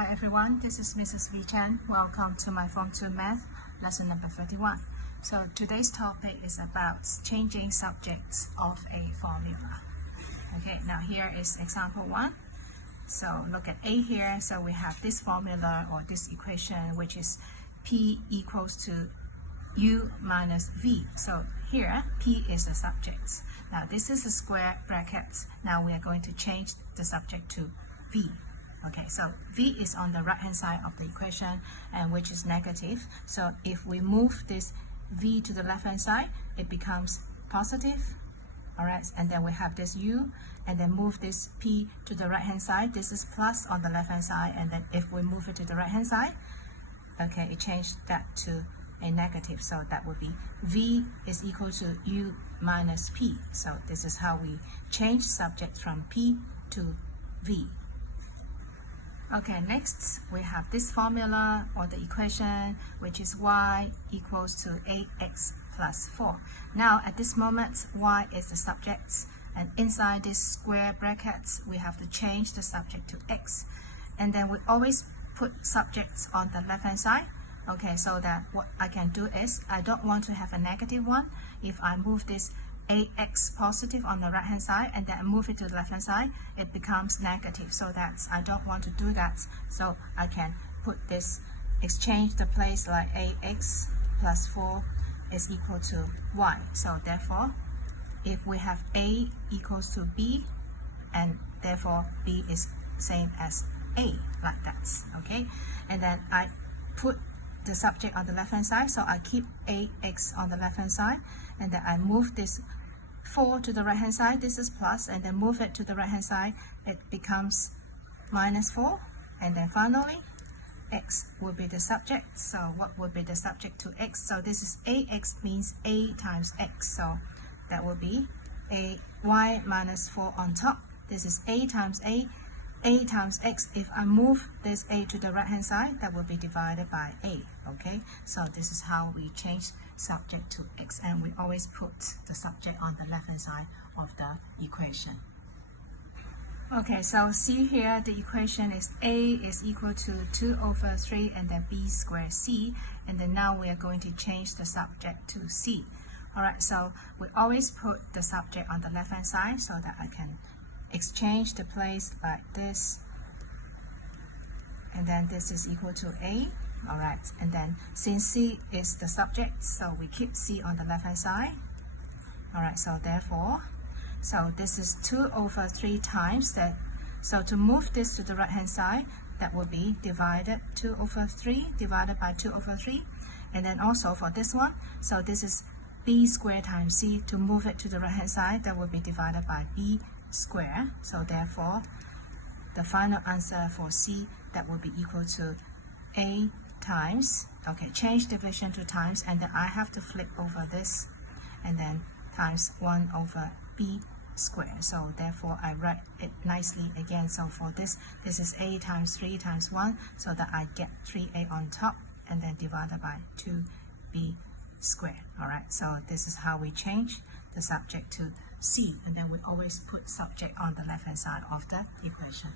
Hi everyone, this is Mrs. V Chen. Welcome to my Form 2 Math lesson number 31. So today's topic is about changing subjects of a formula. Okay, now here is example 1. So look at A here. So we have this formula or this equation which is P equals to U minus V. So here P is the subject. Now this is a square bracket. Now we are going to change the subject to V. Okay, so V is on the right hand side of the equation and which is negative. So if we move this V to the left hand side, it becomes positive. Alright, and then we have this U, and then move this P to the right hand side. This is plus on the left hand side, and then if we move it to the right hand side, okay, it changed that to a negative. So that would be V is equal to U minus P. So this is how we change subject from P to V. Okay, next we have this formula or the equation which is y equals to ax plus 4. Now at this moment y is the subject, and inside this square brackets we have to change the subject to x, and then we always put subjects on the left hand side. Okay, so that what I can do is I don't want to have a negative one. If I move this ax positive on the right hand side and then move it to the left hand side, it becomes negative. So that's, I don't want to do that. So I can put this, exchange the place like ax plus 4 is equal to y. So therefore, if we have a equals to b, and therefore b is same as a, like that. Okay, and then I put the subject on the left hand side, so I keep ax on the left hand side, and then I move this 4 to the right hand side, this is plus, and then move it to the right hand side, it becomes minus 4, and then finally x will be the subject. So what will be the subject to x? So this is ax means a times x, so that will be a y minus 4 on top. This is a times x. If I move this a to the right hand side, that will be divided by a. Okay, so this is how we change subject to x, and we always put the subject on the left hand side of the equation. Okay, so see here the equation is a is equal to 2 over 3 and then b squared c, and then now we are going to change the subject to c. Alright, so we always put the subject on the left hand side so that I can exchange the place like this, and then this is equal to a. Alright, and then since c is the subject, so we keep c on the left hand side. Alright, so therefore, so this is 2 over 3 times that, so to move this to the right hand side, that will be divided 2 over 3 divided by 2 over 3, and then also for this one, so this is b squared times c. To move it to the right hand side, that will be divided by b square. So therefore the final answer for c, that will be equal to a times, okay, change division to times, and then I have to flip over this, and then times 1 over b squared. So therefore I write it nicely again. So for this is a times 3 times 1, so that I get 3a on top, and then divided by 2b squared. Alright, so this is how we change the subject to c, and then we always put subject on the left hand side of the equation.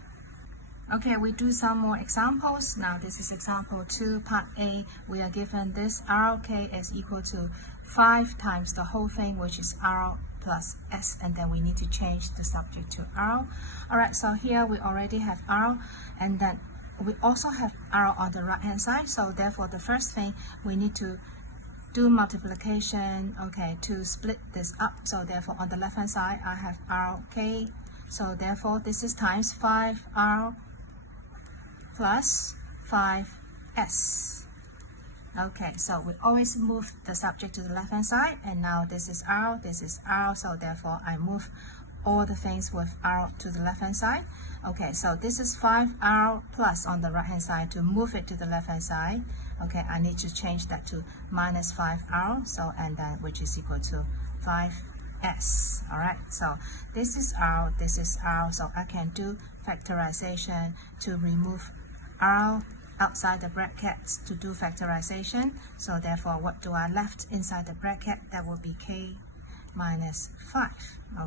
Okay, we do some more examples. Now this is example 2, part A. We are given this RK is equal to 5 times the whole thing, which is R plus S, and then we need to change the subject to R. Alright, so here we already have R, and then we also have R on the right hand side. So therefore the first thing we need to do multiplication, okay, to split this up. So therefore on the left hand side I have RK, so therefore this is times 5R plus 5S. Okay, so we always move the subject to the left hand side, and now this is R, so therefore I move all the things with R to the left hand side. Okay, so this is 5R plus on the right hand side. To move it to the left hand side, okay, I need to change that to minus 5R, so, and then which is equal to 5S. Alright, so this is R, so I can do factorization to remove R outside the brackets to do factorization. So therefore what do I left inside the bracket? That will be k minus 5.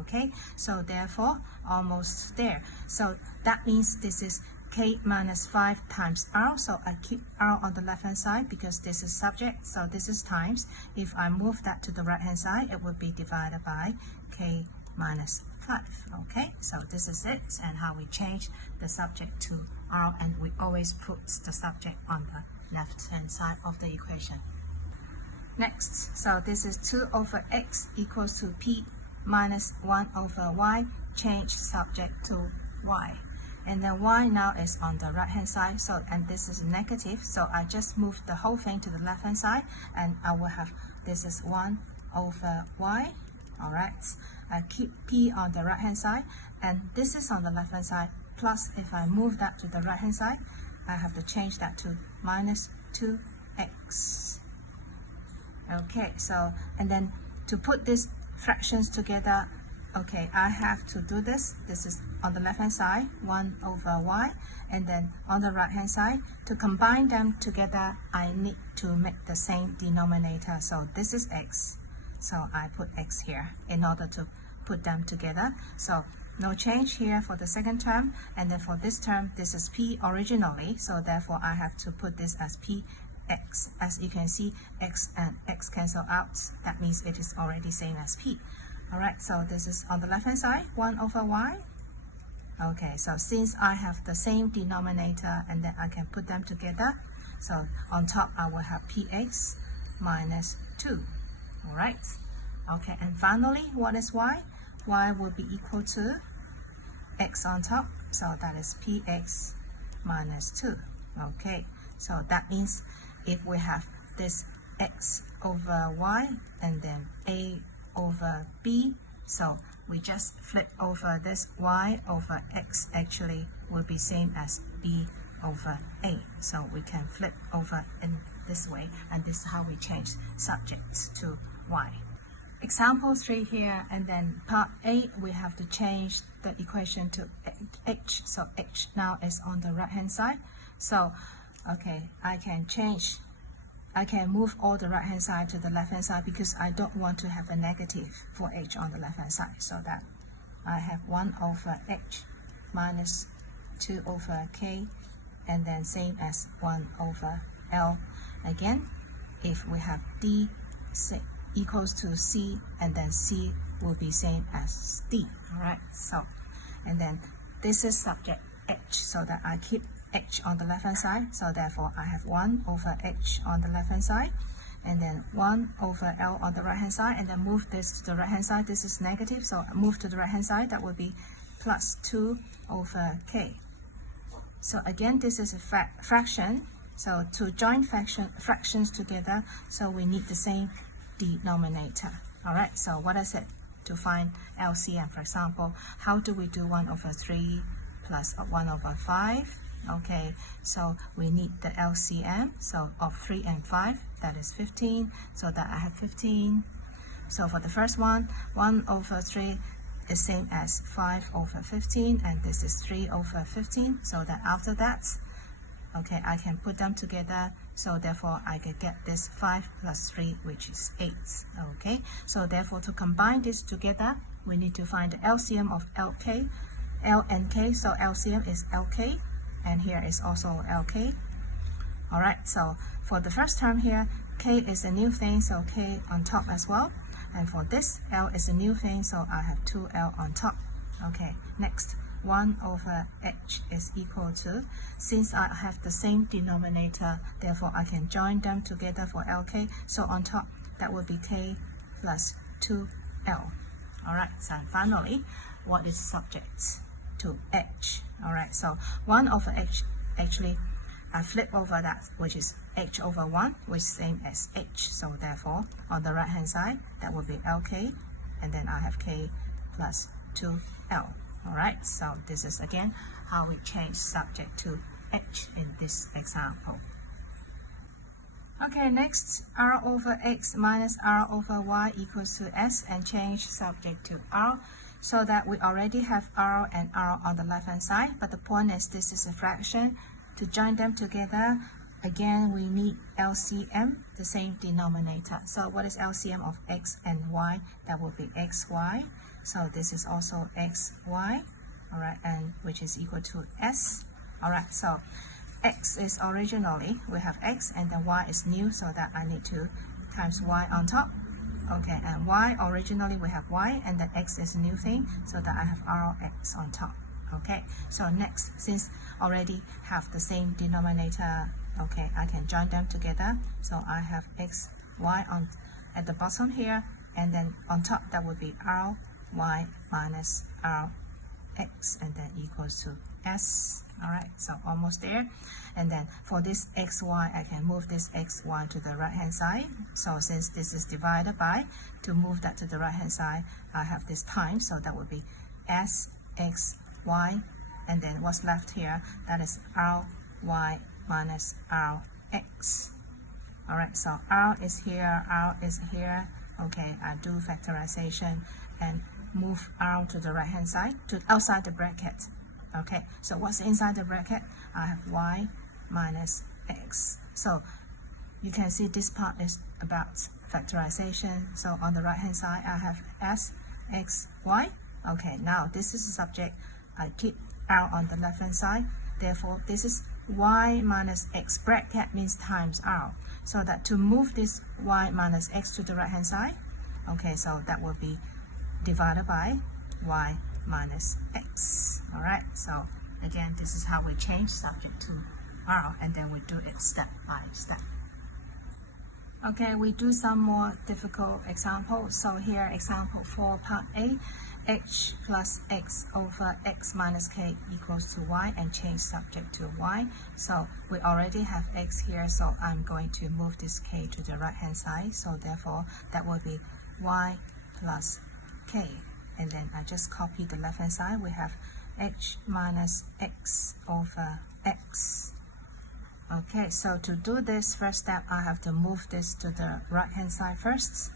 Okay, so therefore almost there. So that means this is k minus 5 times r. So I keep r on the left hand side because this is subject, so this is times. If I move that to the right hand side, it would be divided by k minus 5. Okay, so this is it, and how we change the subject to r, and we always put the subject on the left hand side of the equation. Next, so this is 2 over x equals to p minus 1 over y. Change subject to y. And then y now is on the right hand side, so, and this is negative, so I just move the whole thing to the left hand side, and I will have, this is 1 over y. Alright, I keep p on the right hand side, and this is on the left hand side, plus if I move that to the right hand side, I have to change that to minus 2x. Okay, so, and then to put these fractions together, okay, I have to do this. This is on the left hand side, 1 over y, and then on the right hand side, to combine them together, I need to make the same denominator. So this is x, so I put x here in order to put them together. So no change here for the second term, and then for this term, this is p originally, so therefore I have to put this as px. As you can see, x and x cancel out. That means it is already same as p. Alright, so this is on the left hand side, 1 over y. Okay, so since I have the same denominator, and then I can put them together, so on top I will have px minus 2. Alright, okay, and finally, what is y? Y will be equal to x on top, so that is px minus 2. Okay, so that means if we have this x over y and then a over b, so we just flip over this y over x actually will be same as b over a. So we can flip over in this way, and this is how we change subjects to y. Example 3 here, and then part A, we have to change the equation to h. So h now is on the right hand side. So okay, I can move all the right hand side to the left hand side because I don't want to have a negative for h on the left hand side. So that I have 1 over h minus 2 over k, and then same as 1 over l. Again, if we have d equals to c, and then c will be same as d. Alright, so, and then this is subject h, so that I keep h on the left hand side, so therefore I have 1 over h on the left hand side, and then 1 over l on the right hand side, and then move this to the right hand side. This is negative, so move to the right hand side, that will be plus 2 over k. So again, this is a fraction, so to join fractions together, so we need the same denominator. Alright, so what I said, to find LCM, for example, how do we do 1 over 3 plus 1 over 5? Okay, so we need the LCM, so of 3 and 5, that is 15, so that I have 15. So for the first one, 1 over 3 is same as 5 over 15, and this is 3 over 15, so that after that, okay, I can put them together, so therefore I can get this 5 plus 3, which is 8. Okay, so therefore to combine this together, we need to find the LCM of LK, L and K, so LCM is LK, and here is also LK. Alright, so for the first term here, K is a new thing, so K on top as well. And for this, L is a new thing, so I have 2L on top. Okay, next, 1 over h is equal to, since I have the same denominator, therefore I can join them together for LK. So on top, that will be K plus 2L. Alright, so finally, what is subject to h? Alright, so 1 over h, actually, I flip over that, which is h over 1, which is same as h. So therefore, on the right hand side, that will be LK, and then I have K plus 2L. Alright, so this is again how we change subject to h in this example. Okay, next, r over x minus r over y equals to s, and change subject to r, so that we already have r and r on the left hand side, but the point is this is a fraction. To join them together, again we need LCM, the same denominator. So what is LCM of x and y? That will be xy. So this is also xy, alright, and which is equal to s. Alright, so x is originally, we have x and then y is new, so that I need to times y on top. Okay, and y, originally we have y and then x is a new thing, so that I have rx on top. Okay, so next, since already have the same denominator, okay, I can join them together. So I have x, y on at the bottom here, and then on top that would be ry minus rx, and then equals to s. Alright, so almost there. And then for this xy, I can move this xy to the right hand side. So since this is divided by, to move that to the right hand side, I have this time, so that would be sxy, and then what's left here, that is ry minus rx. Alright, so r is here, r is here. Okay, I do factorization and move r to the right hand side, to outside the bracket. Okay, so what's inside the bracket? I have y minus x. So you can see this part is about factorization. So on the right hand side, I have s, x, y. Okay, now this is the subject. I keep r on the left hand side. Therefore, this is y minus x. Bracket means times r. So that to move this y minus x to the right hand side, okay, so that will be divided by y minus x. Alright, so again, this is how we change subject to r, and then we do it step by step. Okay, we do some more difficult examples. So here, example 4, part A, h plus x over x minus k equals to y, and change subject to y. So we already have x here, so I'm going to move this k to the right hand side. So therefore, that will be y plus k. And then I just copy the left hand side. We have h minus x over x. Okay, so to do this first step, I have to move this to the right hand side first.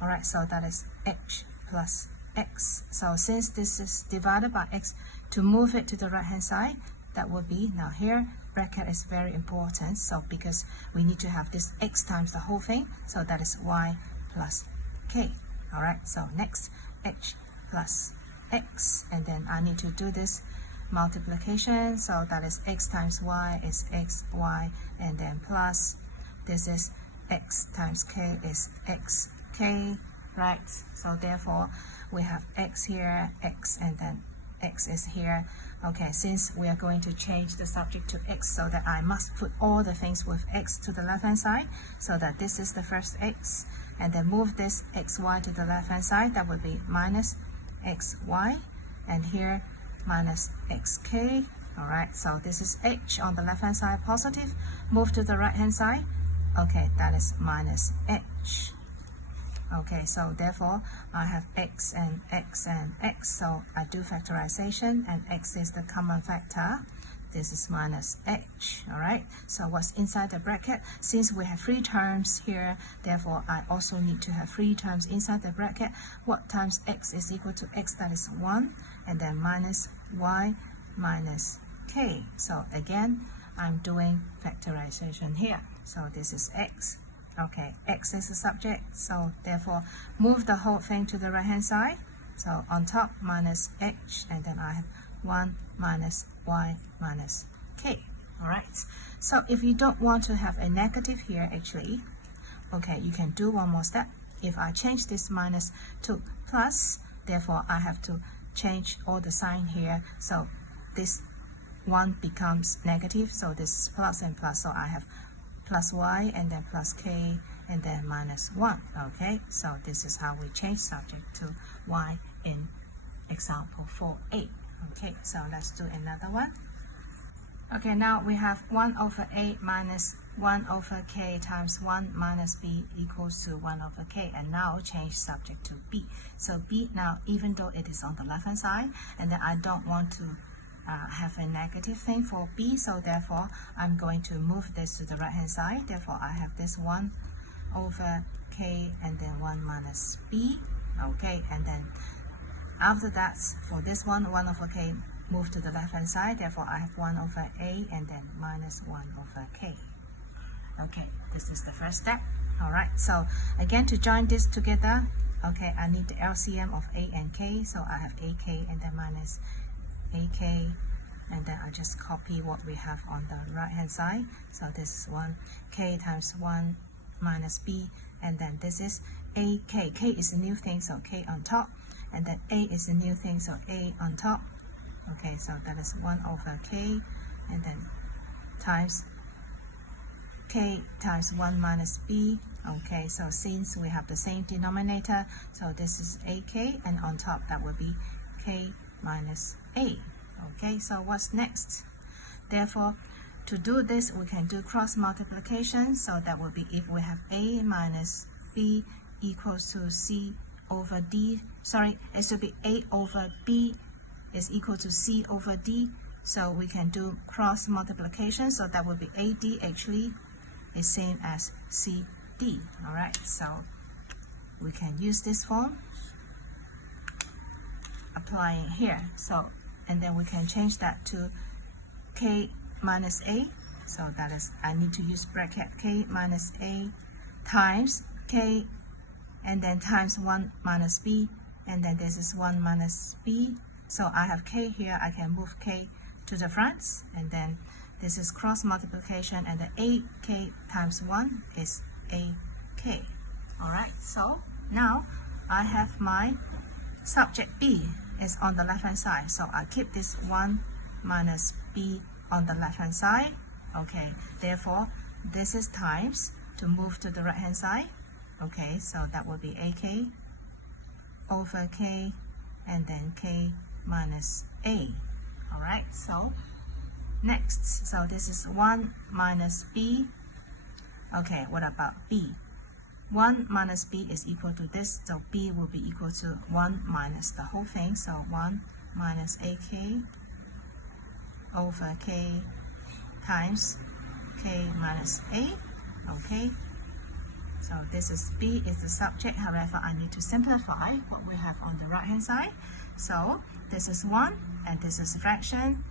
Alright, so that is h plus x. So since this is divided by x, to move it to the right hand side, that would be, now here, bracket is very important. So because we need to have this x times the whole thing, so that is y plus k. Alright, so next, h plus x, and then I need to do this multiplication, so that is x times y is xy, and then plus this is x times k is xk, right? So therefore we have x here, x, and then x is here. Okay, since we are going to change the subject to x, so that I must put all the things with x to the left hand side, so that this is the first x, and then move this xy to the left hand side, that would be minus xy, and here minus xk. Alright, so this is h on the left hand side positive, move to the right hand side, okay, that is minus h. Okay, so therefore I have x and x and x, so I do factorization, and x is the common factor. This is minus h. Alright, so what's inside the bracket? Since we have 3 terms here, therefore I also need to have 3 terms inside the bracket. What times x is equal to x? That is 1, and then minus y minus k. So again, I'm doing factorization here. So this is x. Okay, x is the subject, so therefore move the whole thing to the right hand side. So on top minus h, and then I have 1 minus y minus k. Alright, so if you don't want to have a negative here, actually, okay, you can do one more step. If I change this minus to plus, therefore I have to change all the sign here. So this 1 becomes negative, so this is plus and plus, so I have plus y and then plus k and then minus 1. Okay, so this is how we change subject to y in example 4a. Okay, so let's do another one. Okay, now we have 1 over a minus 1 over k times 1 minus b equals to 1 over k, and now change subject to b. So b now, even though it is on the left hand side, and then I don't want to have a negative thing for b, so therefore I'm going to move this to the right hand side. Therefore I have this 1 over k and then 1 minus b. Okay, and then after that, for this 1 over k move to the left hand side, therefore I have 1 over a and then minus 1 over k. Okay, this is the first step. Alright, so again, to join this together, okay, I need the LCM of a and k, so I have ak and then minus ak, and then I just copy what we have on the right hand side. So this is 1 k times 1 minus b, and then this is a k. K is a new thing, so k on top, and then a is a new thing, so a on top. Okay, so that is 1 over k, and then times k times 1 minus b. Okay, so since we have the same denominator, so this is ak, and on top that will be k minus a. Okay, so what's next? Therefore, to do this, we can do cross multiplication. So that will be, if we have a minus b equals to c over d, sorry, it should be a over b is equal to c over d. So we can do cross multiplication. So that will be ad actually is same as cd. All right, so we can use this form applying here. So, and then we can change that to k minus a. So that is, I need to use bracket k minus a times k, and then times 1 minus b, and then this is 1 minus b. So I have k here, I can move k to the front, and then this is cross multiplication, and the ak times 1 is ak. Alright, so now I have my subject b is on the left hand side, so I keep this 1 minus b on the left hand side. Okay, therefore this is times to move to the right hand side. Okay, so that will be ak over k, and then k minus a. Alright, so next, so this is 1 minus b. Okay, what about b? 1 minus b is equal to this, so b will be equal to 1 minus the whole thing, so 1 minus ak over k times k minus a. Okay, so this is b is the subject, however I need to simplify what we have on the right hand side. So this is 1 and this is fraction.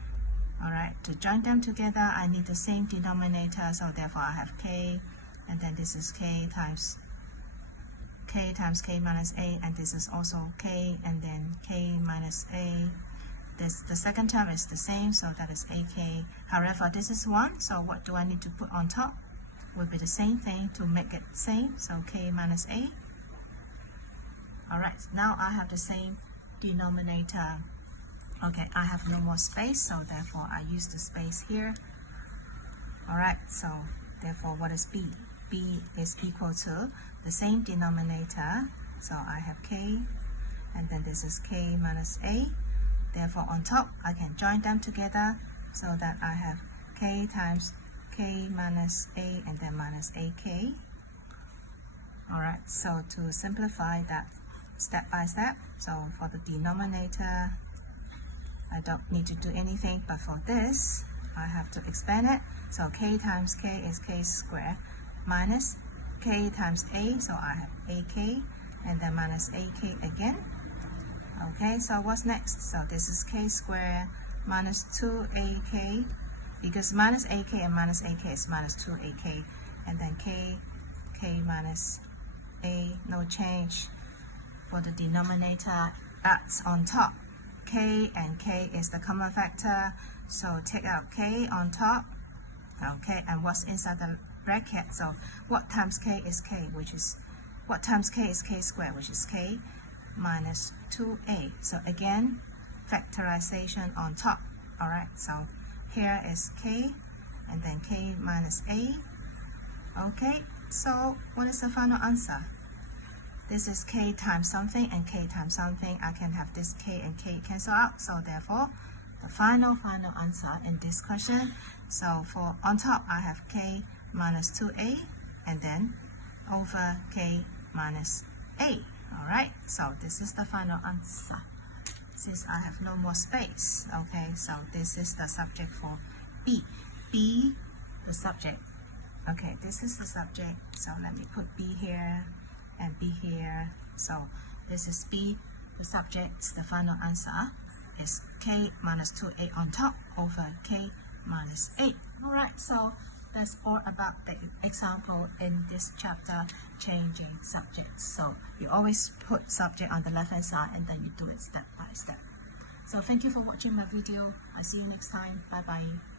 Alright, to join them together I need the same denominator, so therefore I have k, and then this is k times k minus a, and this is also k, and then k minus a. This, the second term is the same, so that is ak. However, this is 1, so what do I need to put on top? Will be the same thing to make it same, so k minus a. Alright, now I have the same denominator. Okay, I have no more space, so therefore I use the space here. Alright, so therefore what is b? b is equal to the same denominator, so I have k, and then this is k minus a. Therefore on top I can join them together, so that I have k times k minus a, and then minus ak. Alright, so to simplify that step by step, so for the denominator I don't need to do anything, but for this I have to expand it. So k times k is k squared minus k times a, so I have ak, and then minus ak again. Okay, so what's next? So this is k squared minus 2ak, because minus ak and minus ak is minus 2ak, and then k minus a, no change. For the denominator, that's on top. K and k is the common factor, so take out k on top. Okay, and what's inside the bracket? So what times k is k, which is, what times k is k squared, which is k minus 2a. So again, factorization on top. Alright, so here is k, and then k minus a. Okay, so what is the final answer? This is k times something and k times something. I can have this k and k cancel out, so therefore the final answer in this question, so for on top I have k minus 2a, and then over k minus a. Alright, so this is the final answer, since I have no more space. Okay, so this is the subject for b. b, the subject. Okay, this is the subject, so let me put b here and b here. So this is b, the subject. The final answer is k minus 2a on top over k minus a. Alright, so that's all about the example in this chapter, changing subjects. So you always put subject on the left hand side, and then you do it step by step. So thank you for watching my video. I'll see you next time. Bye bye.